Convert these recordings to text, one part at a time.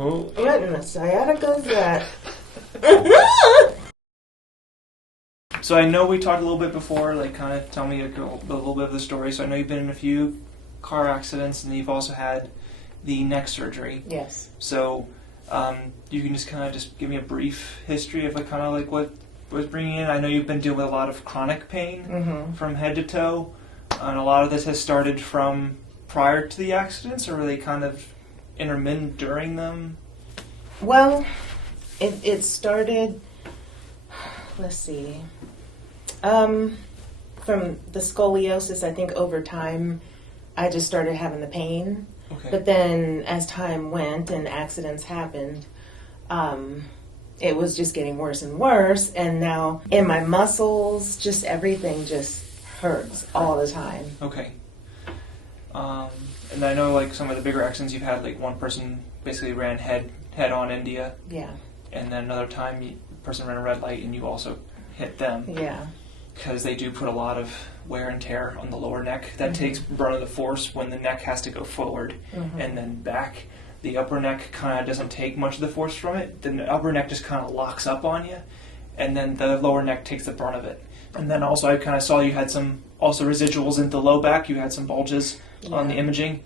What in the sciatica is that? So I know we talked a little bit before, like kind of tell me a little bit of the story. So I know you've been in a few car accidents, and you've also had the neck surgery. Yes. So you can just kind of just give me a brief history of like kind of like what was bringing in. I know you've been dealing with a lot of chronic pain from head to toe, and a lot of this has started from prior to the accidents, or were they kind of intermittent during them? Well, it started, let's see, from the scoliosis. I think over time I just started having the pain. Okay. But then as time went and accidents happened, it was just getting worse and worse. And now in my muscles, just everything just hurts all the time. Okay. And I know like some of the bigger accidents you've had, like one person basically ran head on into you. Yeah. And then another time the person ran a red light and you also hit them. Yeah. Because they do put a lot of wear and tear on the lower neck. That takes brunt of the force when the neck has to go forward and then back. The upper neck kind of doesn't take much of the force from it. The upper neck just kind of locks up on you, and then the lower neck takes the brunt of it. And then also I kind of saw you had some also residuals in the low back. You had some bulges on the imaging.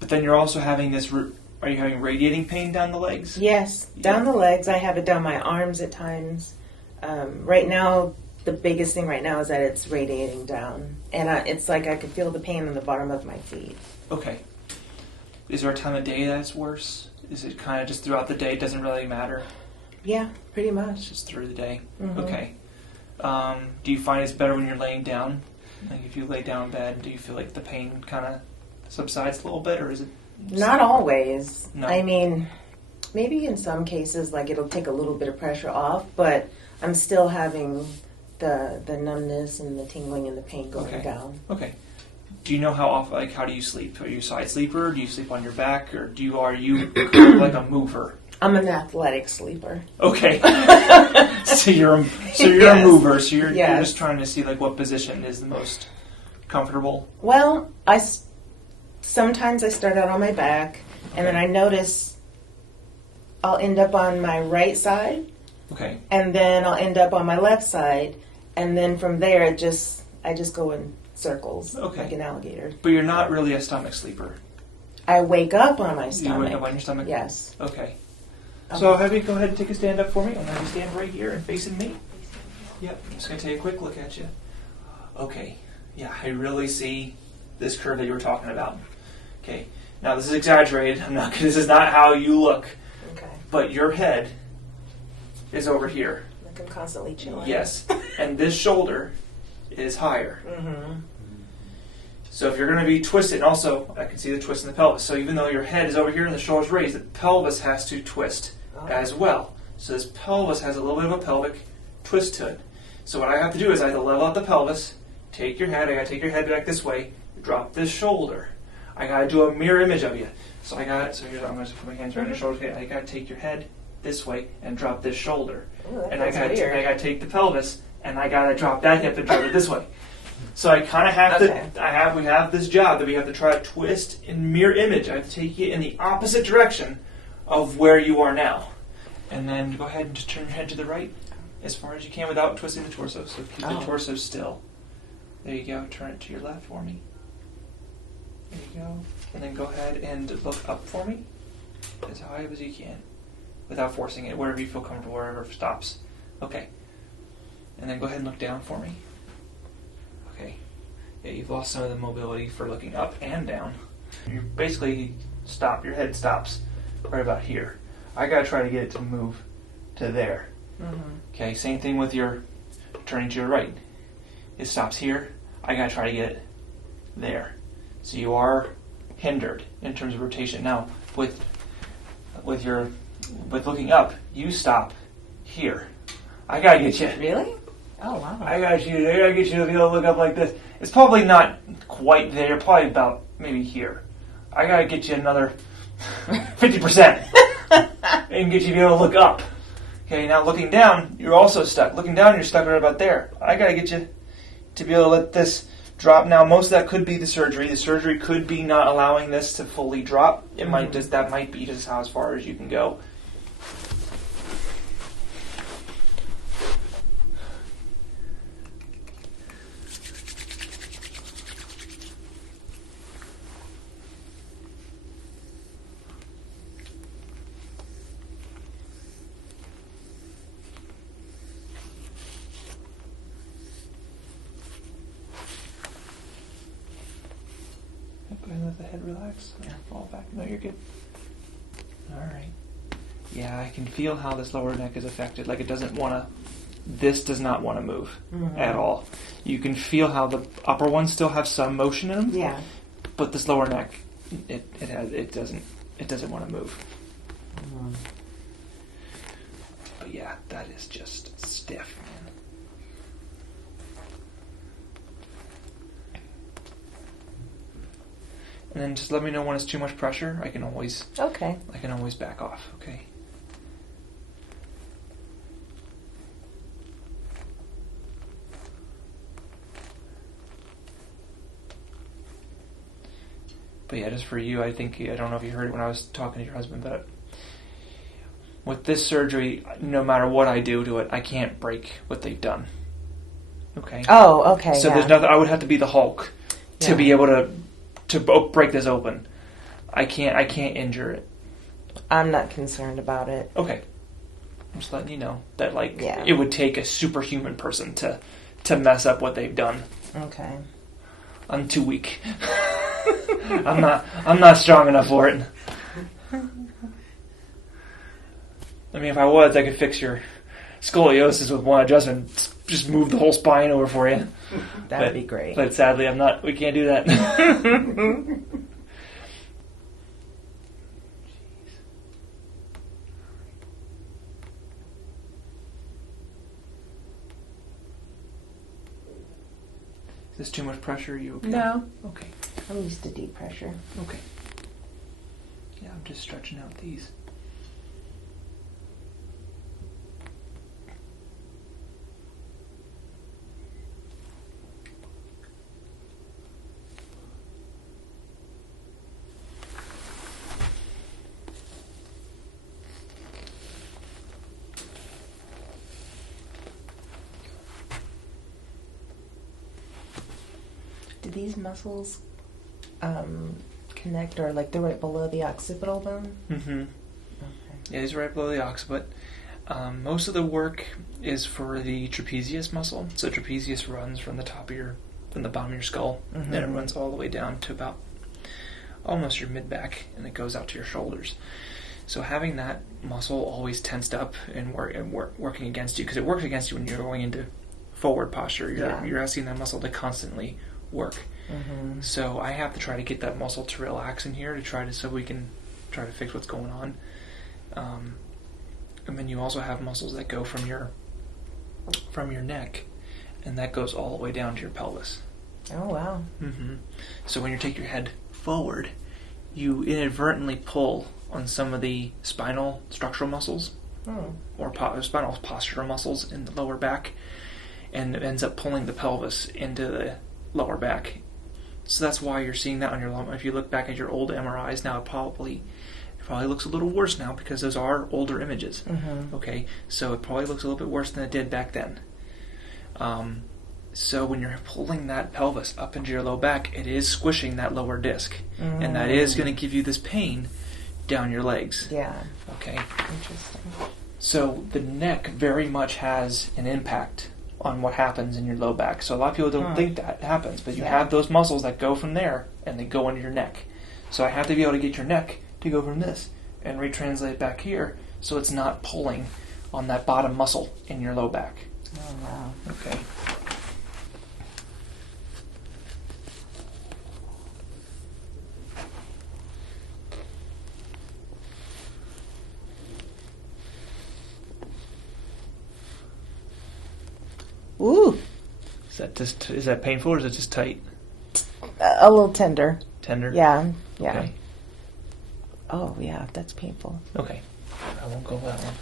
But then you're also having this, are you having radiating pain down the legs? Yes, down the legs. I have it down my arms at times. Right now, the biggest thing right now is that it's radiating down. And it's like I can feel the pain on the bottom of my feet. Okay. Is there a time of day that's worse? Is it kind of just throughout the day? It doesn't really matter? Yeah, pretty much. Just through the day? Okay. Do you find it's better when you're laying down? Like if you lay down in bed, do you feel like the pain kind of subsides a little bit, or is it? Not always. No. I mean, maybe in some cases, like it'll take a little bit of pressure off, but I'm still having the numbness and the tingling and the pain going down. Okay. Do you know how often? Like, how do you sleep? Are you a side sleeper? Do you sleep on your back, or are you kind of like a mover? I'm an athletic sleeper. Okay. so you're a mover. So you're just trying to see like what position is the most comfortable. Well, sometimes I start out on my back, and then I notice I'll end up on my right side. Okay. And then I'll end up on my left side, and then from there I just go in circles like an alligator. But you're not really a stomach sleeper. I wake up on my stomach. You wake up on your stomach? Yes. Okay. So have you go ahead and take a stand up for me. I'm going to stand right here and facing me. Yep. I'm just going to take a quick look at you. Okay. Yeah, I really see this curve that you were talking about. Okay. Now this is exaggerated. This is not how you look. Okay. But your head is over here. Like I'm constantly chilling. Yes. And this shoulder is higher. So if you're going to be twisted, and also I can see the twist in the pelvis. So even though your head is over here and the shoulder's raised, the pelvis has to twist as well. So this pelvis has a little bit of a pelvic twist to it. So what I have to do is I have to level out the pelvis, take your head, I got to take your head back this way, drop this shoulder. I got to do a mirror image of you. So I'm going to put my hands around your shoulders. I got to take your head this way and drop this shoulder. Ooh, and I got to take the pelvis and I got to drop that hip and drop it this way. So I kind of have to, we have this job that we have to try to twist in mirror image. I have to take you in the opposite direction of where you are now. And then go ahead and just turn your head to the right as far as you can without twisting the torso. So keep the torso still. There you go. Turn it to your left for me. There you go. And then go ahead and look up for me as high as you can without forcing it, wherever you feel comfortable, wherever it stops. Okay. And then go ahead and look down for me. Okay. Yeah, you've lost some of the mobility for looking up and down. You basically stop. Your head stops right about here. I got to try to get it to move to there. Okay, same thing with your turning to your right. It stops here. I got to try to get it there. So you are hindered in terms of rotation. Now, with looking up, you stop here. I got to get you. Really? Oh, wow. I got to get you to be able to look up like this. It's probably not quite there. Probably about maybe here. I got to get you another 50% and get you to be able to look up. Okay, now looking down, you're also stuck. Looking down, you're stuck right about there. I got to get you to be able to let this drop. Now, most of that could be the surgery. The surgery could be not allowing this to fully drop. It might just, that might be just how as far as you can go. Go ahead and let the head relax. Yeah. Fall back. No, you're good. All right. Yeah, I can feel how this lower neck is affected. Like it doesn't want to. This does not want to move at all. You can feel how the upper ones still have some motion in them. Yeah. But this lower neck, it doesn't want to move. But yeah, that is just stiff, man. And then just let me know when it's too much pressure. I can always back off. Okay. But yeah, just for you, I don't know if you heard it when I was talking to your husband, but with this surgery, no matter what I do to it, I can't break what they've done. Okay. Oh, okay. So there's nothing. I would have to be the Hulk to be able to break this open. I can't injure it. I'm not concerned about it. Okay. I'm just letting you know that it would take a superhuman person to mess up what they've done. Okay. I'm too weak. I'm not strong enough for it. I mean, if I was, I could fix your scoliosis with one adjustment. Just move the whole spine over for you. That would be great. But sadly, we can't do that. Is this too much pressure? Are you okay? No. Okay. I'm used to deep pressure. Okay. Yeah, I'm just stretching out these. Do these muscles connect, or they're right below the occipital bone? Mm-hmm. Okay. Yeah, these are right below the occiput. Most of the work is for the trapezius muscle. So trapezius runs from the bottom of your skull, and it runs all the way down to about almost your mid-back, and it goes out to your shoulders. So having that muscle always tensed up and working against you, because it works against you when you're going into forward posture. You're asking that muscle to constantly work. So I have to try to get that muscle to relax in here so we can try to fix what's going on. And then you also have muscles that go from your neck, and that goes all the way down to your pelvis. Oh, wow. So when you take your head forward, you inadvertently pull on some of the spinal structural muscles or spinal postural muscles in the lower back, and it ends up pulling the pelvis into the lower back. So that's why you're seeing that on your lump. If you look back at your old MRIs now, it probably looks a little worse now, because those are older images. Okay, so it probably looks a little bit worse than it did back then. So when you're pulling that pelvis up into your low back, it is squishing that lower disc, and that is going to give you this pain down your legs. Yeah. Okay. Interesting. So the neck very much has an impact on what happens in your low back. So a lot of people don't think that happens, but you have those muscles that go from there and they go into your neck. So I have to be able to get your neck to go from this and retranslate back here, so it's not pulling on that bottom muscle in your low back. Oh, wow. Okay. Ooh. Is that painful, or is it just tight? A little tender. Tender? Yeah. Okay. Oh, yeah, that's painful. Okay. I won't go that one.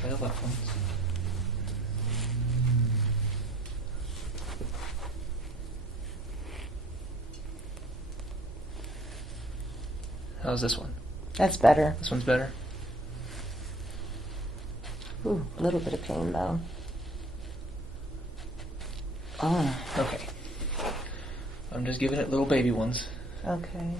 Try the left one. How's this one? That's better. This one's better? Ooh, a little bit of pain though. Oh. Okay. I'm just giving it little baby ones. Okay.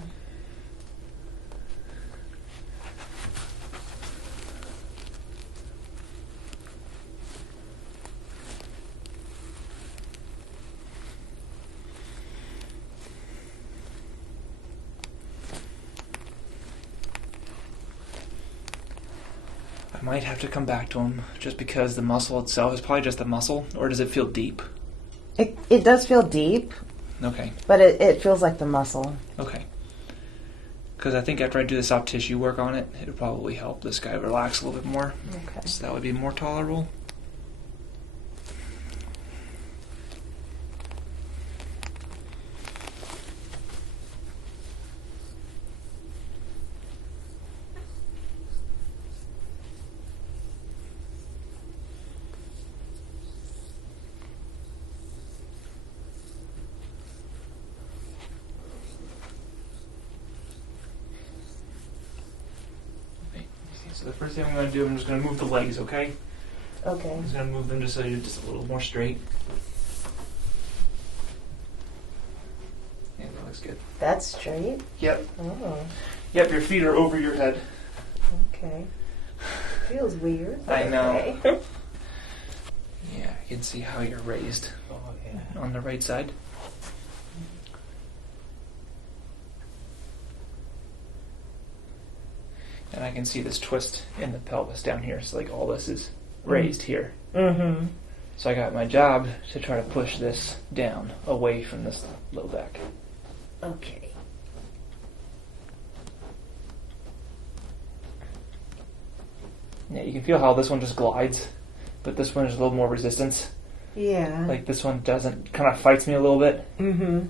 I might have to come back to him just because the muscle itself is probably just the muscle, or does it feel deep? It does feel deep. Okay. But it feels like the muscle. Okay. Because I think after I do the soft tissue work on it, it'll probably help this guy relax a little bit more. Okay. So that would be more tolerable. So the first thing I'm going to do, I'm just going to move the legs, okay? Okay. I'm just going to move them just so you're just a little more straight. Yeah, that looks good. That's straight? Yep. Oh. Yep, your feet are over your head. Okay. Feels weird. I know. Okay. Yeah, I can see how you're raised on the right side. And I can see this twist in the pelvis down here. So like all this is raised here. Mm-hmm. So I got my job to try to push this down away from this low back. Okay. Yeah, you can feel how this one just glides, but this one is a little more resistance. Yeah. Like this one doesn't, kind of fights me a little bit. Mm-hmm.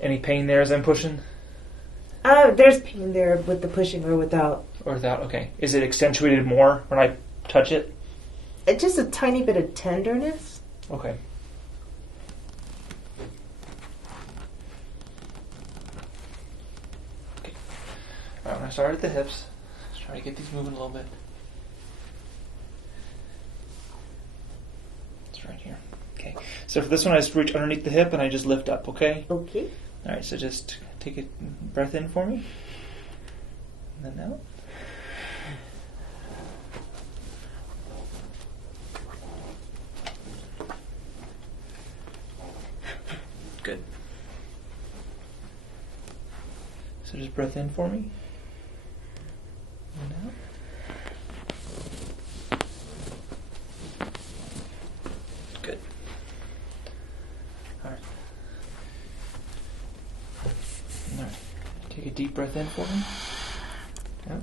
Any pain there as I'm pushing? There's pain there with the pushing or without. Or without, okay. Is it accentuated more when I touch it? It's just a tiny bit of tenderness. Okay. Okay. Alright, I'm going to start at the hips. Let's try to get these moving a little bit. It's right here. Okay. So for this one, I just reach underneath the hip and I just lift up, okay? Okay. Alright, so just take a breath in for me. And then out. Good. So just breath in for me. And out. Good. Alright. Alright. Take a deep breath in for me. Yep.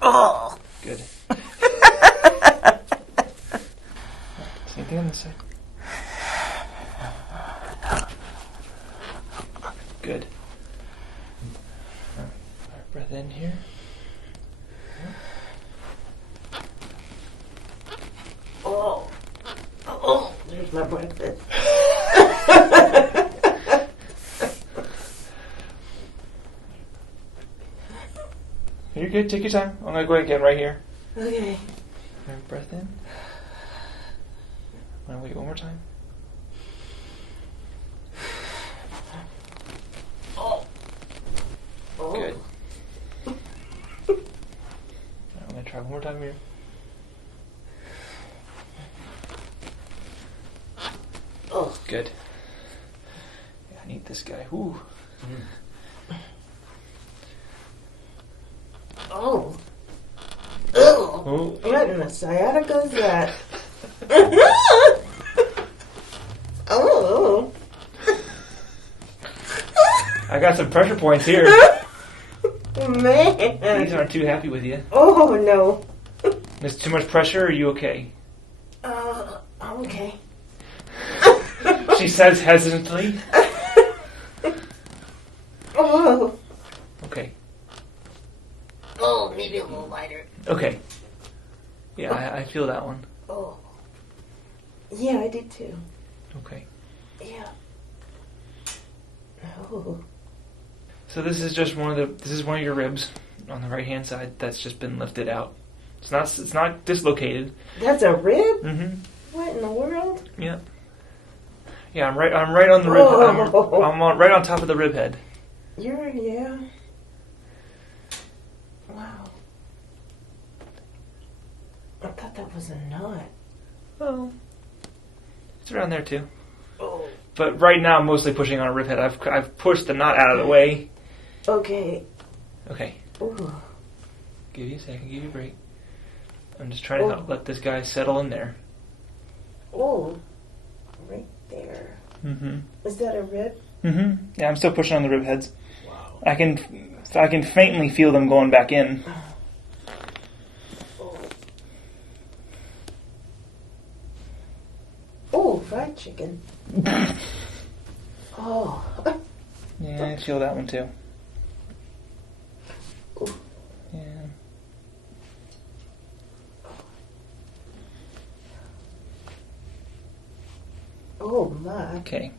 Oh. Good. Same thing on this side. Good. Alright, breath in here. Oh. Oh. There's my breakfast. You're good. Take your time. I'm going to go ahead and get right here. Okay. Alright, breath in. I'm going to wait one more time. Oh. Oh. Good. I'm going to try one more time here. Oh. Good. Yeah, I need this guy. Whew. Oh. Oh. Oh. What in the sciatica is that? Oh. I got some pressure points here. Man. These aren't too happy with you. Oh, no. There's too much pressure, or are you okay? I'm okay. She says hesitantly. Oh. Okay. Oh, maybe a little lighter. Okay. Yeah, I feel that one. Oh. Yeah, I did too. Okay. Yeah. Oh. So this is just one of your ribs on the right hand side that's just been lifted out. It's not dislocated. That's a rib? Mm-hmm. What in the world? Yeah. Yeah, I'm right on the rib. I'm right on top of the rib head. Yeah. Wow. I thought that was a knot. Well, it's around there too. Oh. But right now I'm mostly pushing on a rib head. I've pushed the knot out of the way. Okay. Okay. Ooh. Give you a second. Give you a break. I'm just trying to let this guy settle in there. Oh. Right there. Mm-hmm. Is that a rib? Mm-hmm. Yeah, I'm still pushing on the rib heads. Wow. I can faintly feel them going back in. Oh, fried chicken. Oh. Yeah, I feel that one too. Ooh. Yeah. Oh my. Okay.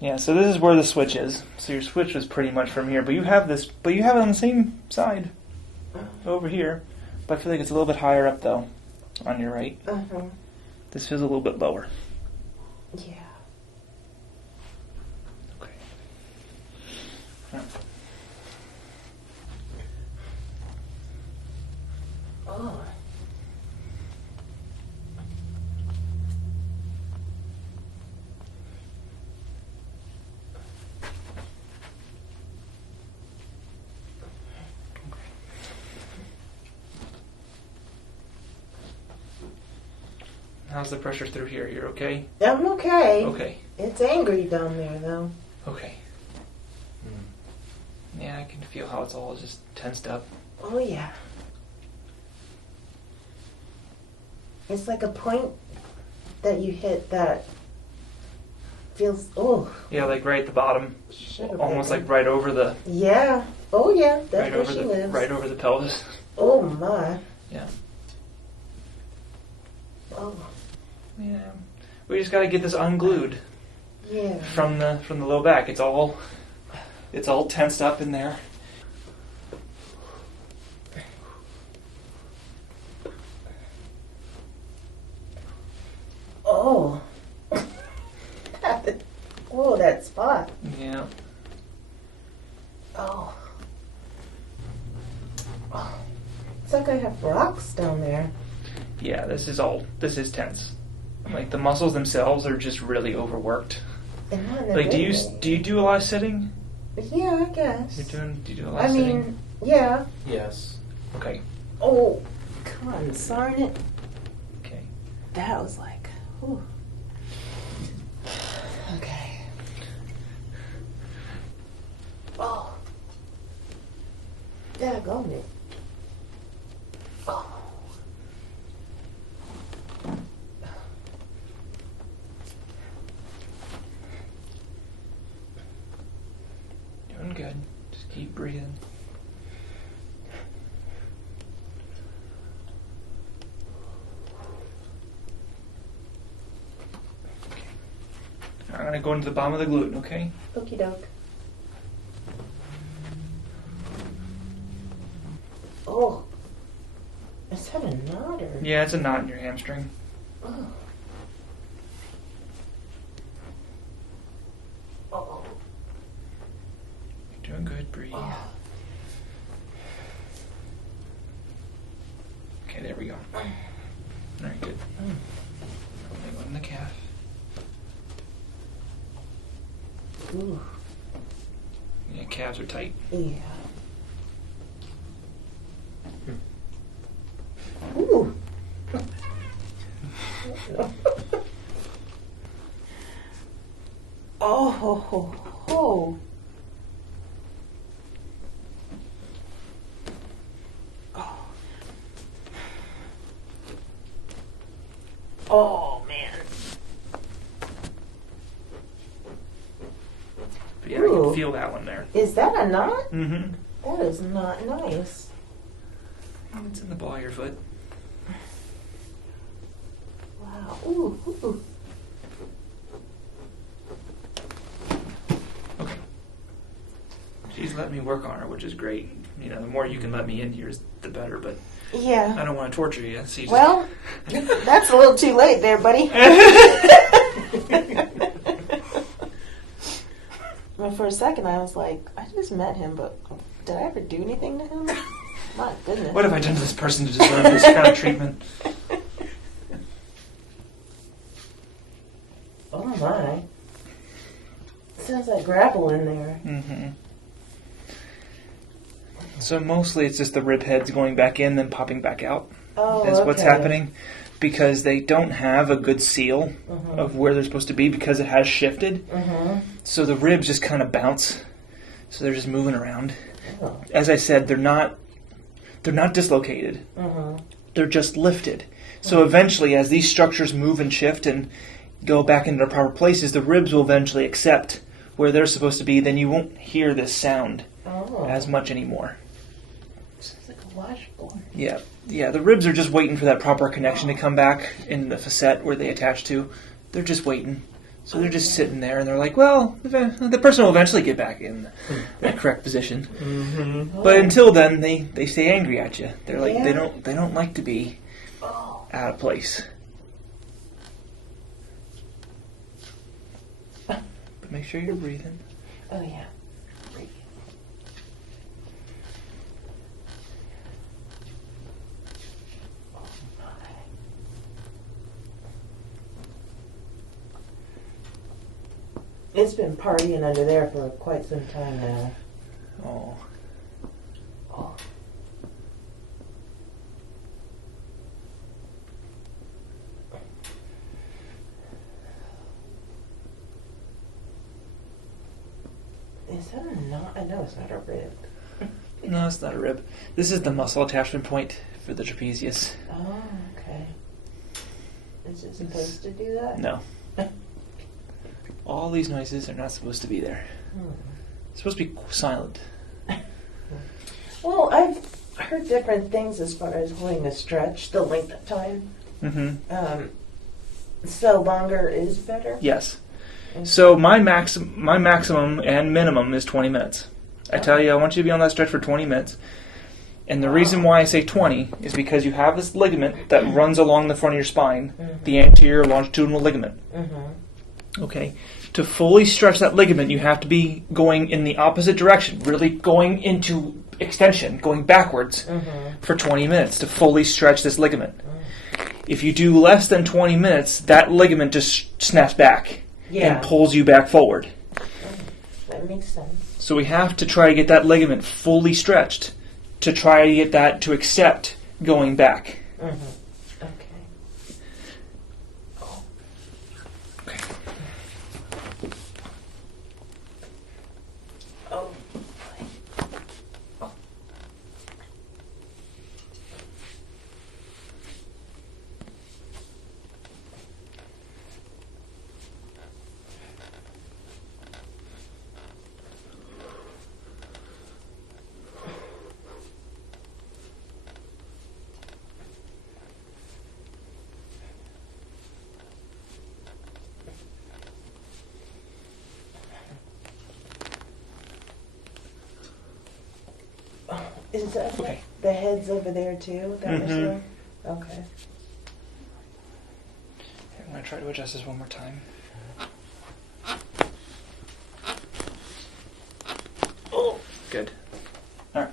Yeah, so this is where the switch is. So your switch was pretty much from here, but you have it on the same side over here. But I feel like it's a little bit higher up though, on your right. Uh-huh. This feels a little bit lower. Yeah. Okay. Right. Oh. How's the pressure through here? You're okay? I'm okay. Okay. It's angry down there, though. Okay. Yeah, I can feel how it's all just tensed up. Oh, yeah. It's like a point that you hit that feels, oh. Yeah, like right at the bottom. Should've Almost been. like right over the... Yeah. Oh, yeah. That's right where over she the lives. right over the pelvis. Oh, my. Yeah. Oh. Yeah. We just got to get this unglued. Yeah. From the low back. It's all tensed up in there. Oh. Oh, that spot. Yeah. Oh. It's like I have rocks down there. Yeah, this is tense. Like the muscles themselves are just really overworked. And not in a Like good do you do a lot of sitting? Yeah, I guess. Do you do a lot of sitting? I mean, yeah. Yes. Okay. Oh, come on, darn it. Okay. That was like, whew. Okay. Oh. Daggone it. Oh. Doing good. Just keep breathing. Okay. I'm gonna go into the bottom of the glute, okay? Okie doke. Oh. Is that a knot or? Yeah, it's a knot in your hamstring. Oh. Oh. You're doing good. Breathe. Oh. Okay, there we go. Alright, good. Let me go in the calf. Ooh. Yeah, calves are tight. Yeah. Ooh. Oh, ho, ho, ho. Oh. Oh, man. But yeah, I Ooh. can feel that one there. Is that a knot? Mm-hmm. That is not nice. It's in the ball of your foot. Wow. Ooh, ooh. let me work on her, which is great. You know, the more you can let me in here, the better. But yeah, I don't want to torture you. So you well, that's a little too late there, buddy. Well, for a second, I was like, I just met him, but did I ever do anything to him? My goodness. What have I done to this person to deserve this kind of treatment? Oh my. Sounds like grapple in there. Mm-hmm. So mostly it's just the rib heads going back in, then popping back out. Oh, That's okay. what's happening. Because they don't have a good seal of where they're supposed to be because it has shifted. So the ribs just kind of bounce. So they're just moving around. Oh. As I said, they're not dislocated. They're just lifted. So eventually, as these structures move and shift and go back into their proper places, the ribs will eventually accept where they're supposed to be. Then you won't hear this sound as much anymore. Sounds like a washboard. Yeah. Yeah, the ribs are just waiting for that proper connection to come back in the facet where they attach to. They're just waiting. So they're just sitting there, and they're like, well, the person will eventually get back in the correct position. But until then, they stay angry at you. They're like, they don't like to be out of place. But make sure you're breathing. Oh, yeah. It's been partying under there for quite some time now. Oh. Is that a knot? I know it's not a rib. No, it's not a rib. This is the muscle attachment point for the trapezius. Oh, okay. Is it supposed to do that? No. All these noises are not supposed to be there. It's supposed to be silent. Well, I've heard different things as far as holding a stretch, the length of time. So longer is better? Yes. So my maximum and minimum is 20 minutes. I tell you, I want you to be on that stretch for 20 minutes. And the reason why I say 20 is because you have this ligament that runs along the front of your spine, the anterior longitudinal ligament. Okay. To fully stretch that ligament, you have to be going in the opposite direction, really going into extension, going backwards for 20 minutes to fully stretch this ligament. If you do less than 20 minutes, that ligament just snaps back and pulls you back forward. That makes sense. So we have to try to get that ligament fully stretched to try to get that to accept going back. Okay. Oh. Is that the heads over there too? That was there? Okay. I'm going to try to adjust this one more time. Oh, good. All right.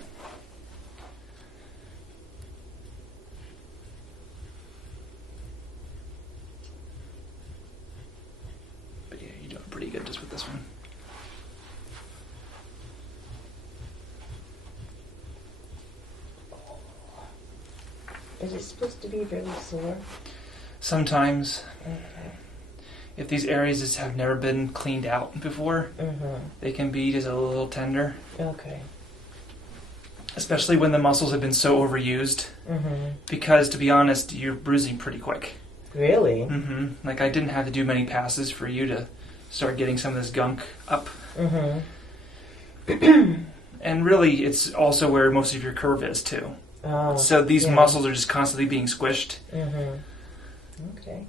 But yeah, you're doing pretty good just with this one. Is it supposed to be really sore? Sometimes, if these areas just have never been cleaned out before, they can be just a little tender. Okay. Especially when the muscles have been so overused. Because, to be honest, you're bruising pretty quick. Really? Like, I didn't have to do many passes for you to start getting some of this gunk up. And really, it's also where most of your curve is, too. Oh, so these muscles are just constantly being squished. Okay.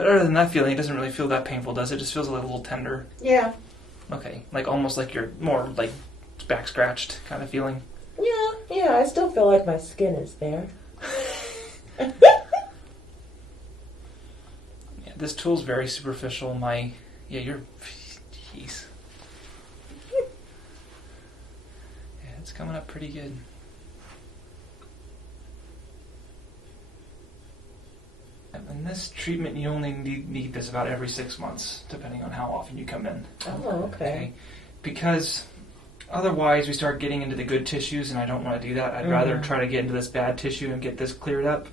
But other than that feeling, it doesn't really feel that painful, does it? It just feels like a little tender. Yeah. Okay, like almost like you're more like back scratched kind of feeling. Yeah, I still feel like my skin is there. Yeah, this tool's very superficial. Jeez. Yeah, it's coming up pretty good. And this treatment, you only need this about every 6 months, depending on how often you come in. Oh, okay. Because otherwise we start getting into the good tissues, and I don't want to do that. I'd rather try to get into this bad tissue and get this cleared up.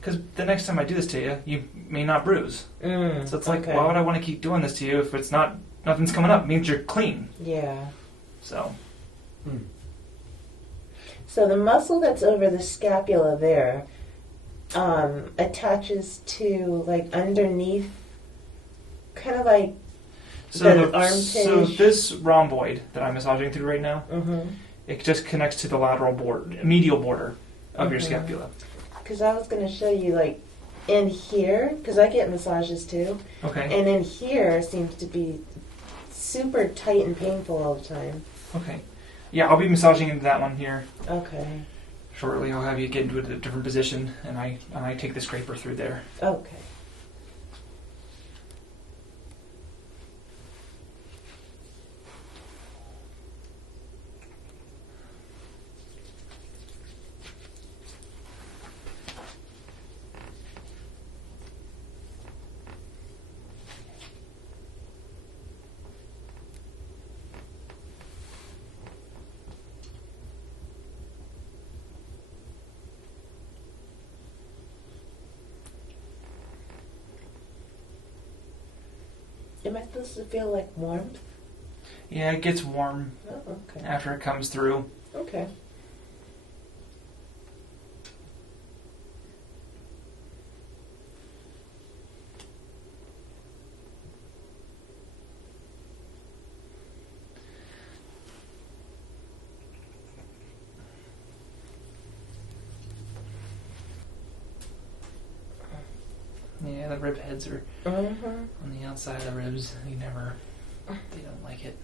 Because the next time I do this to you, you may not bruise. So it's like, why would I want to keep doing this to you if it's nothing's coming up? It means you're clean. Yeah. So. So the muscle that's over the scapula there attaches to like underneath, kind of like the armpit. So this rhomboid that I'm massaging through right now, it just connects to the medial border of your scapula. Because I was going to show you like in here, because I get massages too. Okay. And in here seems to be super tight and painful all the time. Okay. Yeah, I'll be massaging into that one here. Okay. Shortly, I'll have you get into a different position, and I take the scraper through there. Okay. Am I supposed to feel like warmth? Yeah, it gets warm okay. after it comes through. Okay. Yeah, the rib heads are on the outside of the ribs. They don't like it.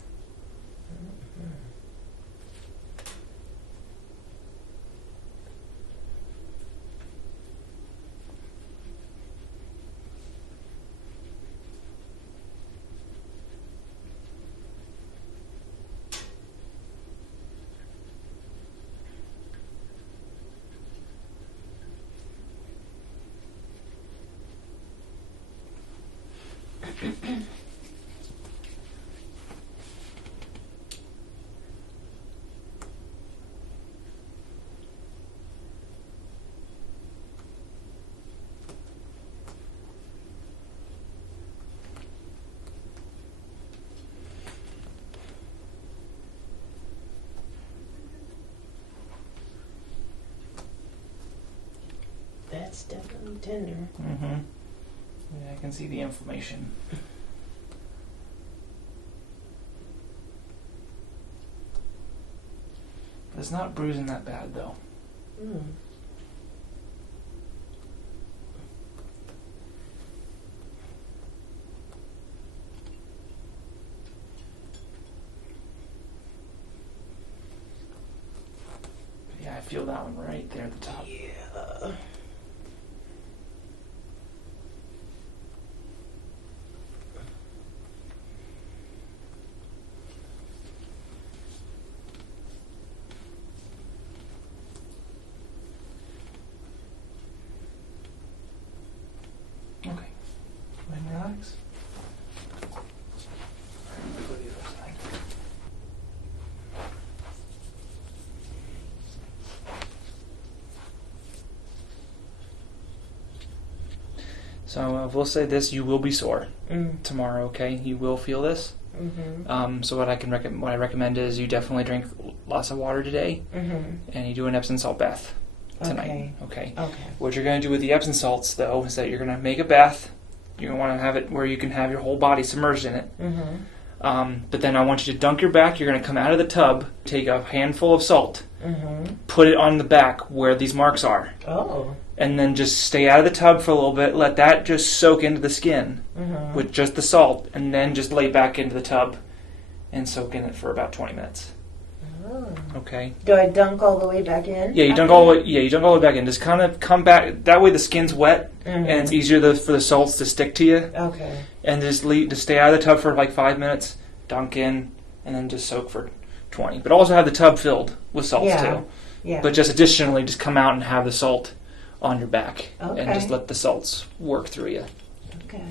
That's definitely tender. Yeah, I can see the inflammation. It's not bruising that bad, though. Yeah, I feel that one right there at the top. Yeah. Okay. Go ahead and relax. Go to the other side. So we'll say this: you will be sore tomorrow. Okay, you will feel this. So what I recommend is you definitely drink lots of water today, and you do an Epsom salt bath tonight. Okay. What you're going to do with the Epsom salts, though, is that you're going to make a bath. You're going to want to have it where you can have your whole body submerged in it. But then I want you to dunk your back. You're going to come out of the tub, take a handful of salt, put it on the back where these marks are. and then just stay out of the tub for a little bit. Let that just soak into the skin with just the salt, and then just lay back into the tub and soak in it for about 20 minutes. Oh. Okay. Do I dunk all the way back in? Yeah, you dunk all the way. Yeah, you dunk all the way back in. Just kind of come back. That way, the skin's wet, and it's easier for the salts to stick to you. Okay. And just stay out of the tub for like 5 minutes. Dunk in, and then just soak for 20. But also have the tub filled with salts too. Yeah. But just additionally, just come out and have the salt on your back, Okay. and just let the salts work through you. Okay.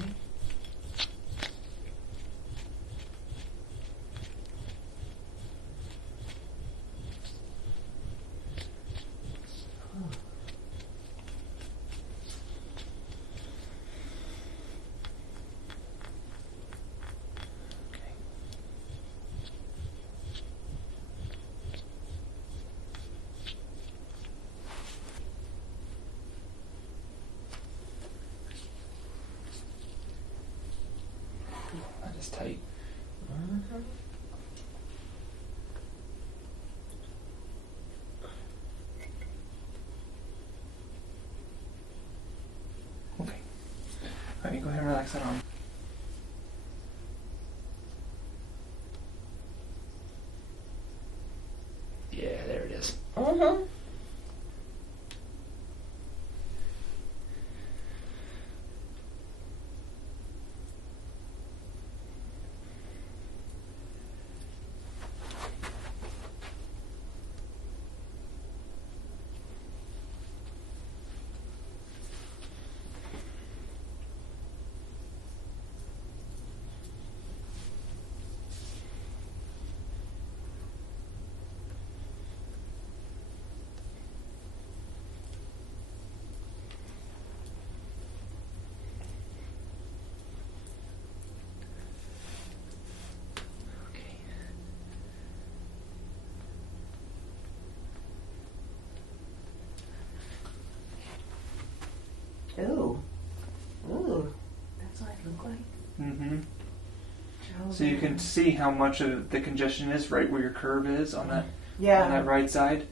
That is tight. Okay. All right, go ahead and relax that arm. Yeah, there it is. Ooh. Ooh. That's what it looked like. Mm-hmm. Oh, So you can see how much of the congestion is right where your curve is on that Yeah. on that right side.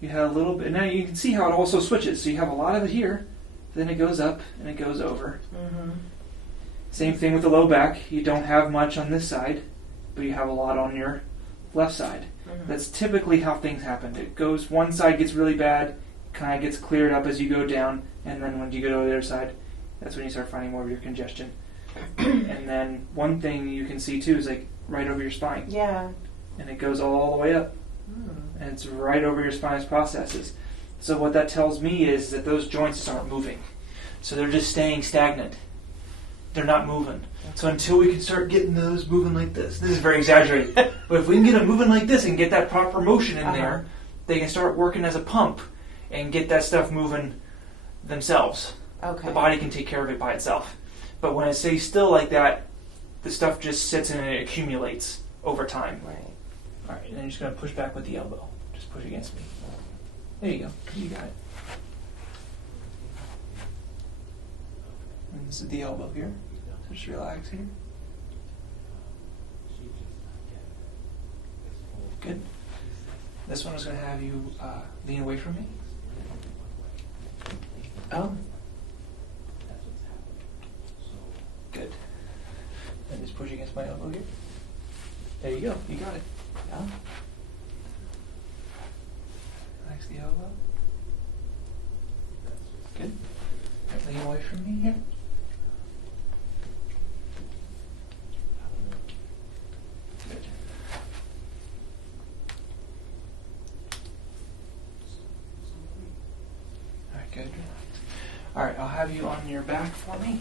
You have a little bit. Now you can see how it also switches. So you have a lot of it here, then it goes up and it goes over. Same thing with the low back. You don't have much on this side, but you have a lot on your left side. That's typically how things happen. It goes, one side gets really bad, kind of gets cleared up as you go down, and then when you go to the other side, that's when you start finding more of your congestion. And then one thing you can see too is like right over your spine. Yeah. And it goes all the way up. And it's right over your spine's processes. So what that tells me is that those joints aren't moving. So they're just staying stagnant. They're not moving. So until we can start getting those moving like this is very exaggerated, but if we can get them moving like this and get that proper motion in there, they can start working as a pump and get that stuff moving themselves. Okay. The body can take care of it by itself. But when it stays still like that, the stuff just sits and it accumulates over time. Right. All right, and then you're just going to push back with the elbow. Just push against me. There you go. You got it. And this is the elbow here. So just relax here. Good. This one is going to have you lean away from me. Oh. Good. And just push against my elbow here. There you go. You got it. Oh. Relax the elbow. Good. Lean away from me here. Good. All right, good. All right, I'll have you on your back for me.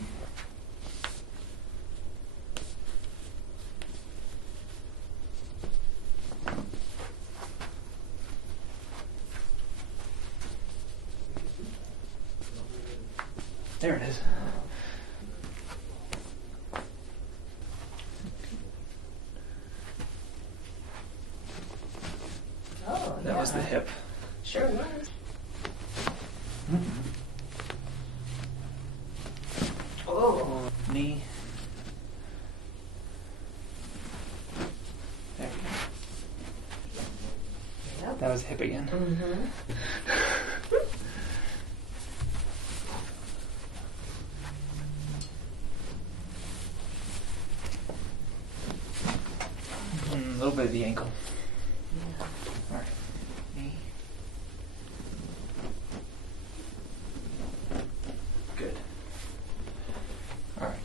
There it is. Oh, That was the hip. Sure was. Oh. Knee. There we go. Yep. That was hip again. little bit of the ankle. Yeah. All right. Knee. Good. All right.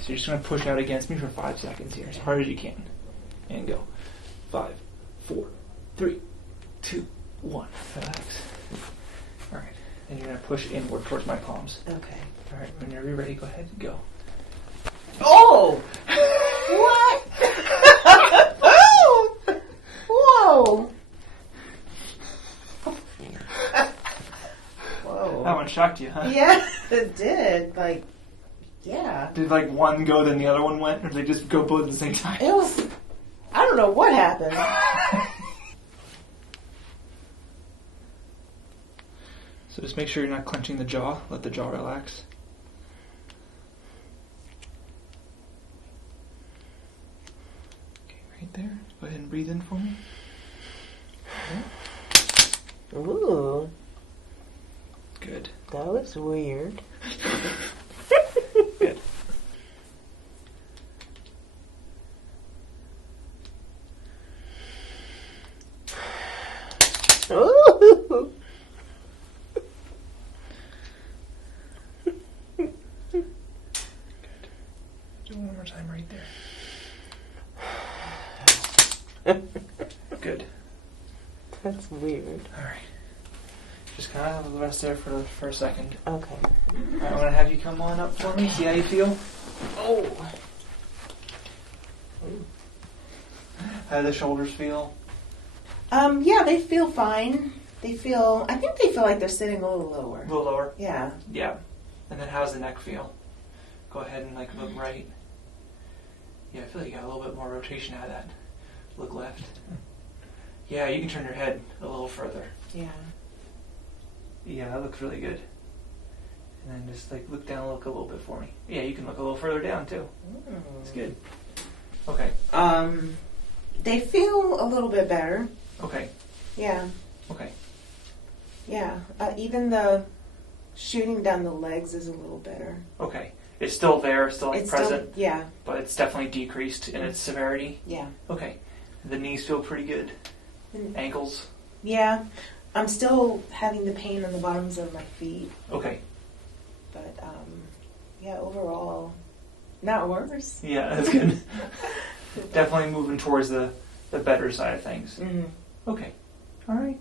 So you're just going to push out against me for 5 seconds here, as hard as you can. And go. 5, 4, 3, 2, 1. Relax. All right. And you're going to push inward towards my palms. Okay. All right. Whenever you're ready, go ahead and go. Oh! What? Whoa! Whoa. That one shocked you, huh? Yeah, it did. Like, yeah. Did like one go, then the other one went, or did they just go both at the same time? It was, I don't know what happened. So just make sure you're not clenching the jaw. Let the jaw relax. Okay, right there. Go ahead and breathe in for me. Okay. Ooh, Good. that was weird. Good. Ooh. Do it one more time right there. Good. That's weird. All right. Just kind of rest there for a second. Okay. All right, I'm gonna have you come on up for me. See how you feel. Oh. How do the shoulders feel? Yeah, they feel fine. I think they feel like they're sitting a little A lower. little lower. Yeah. Yeah. And then how's the neck feel? Go ahead and like look right. Yeah, I feel like you got a little bit more rotation out of that. Look left. Yeah, you can turn your head a little further. Yeah. Yeah, that looks really good. And then just like look down, look a little bit for me. Yeah, you can look a little further down too. It's good. Okay. They feel a little bit better. Okay. Yeah. Okay. Yeah. Even the shooting down the legs is a little better. Okay. It's still there, still like It's present, still, yeah. but it's definitely decreased in its severity. Yeah. Okay. The knees feel pretty good. Ankles. Yeah. I'm still having the pain on the bottoms of my feet. Okay. But, yeah, overall, not worse. Yeah, that's good. Definitely moving towards the better side of things. Mm-hmm. Okay. All right.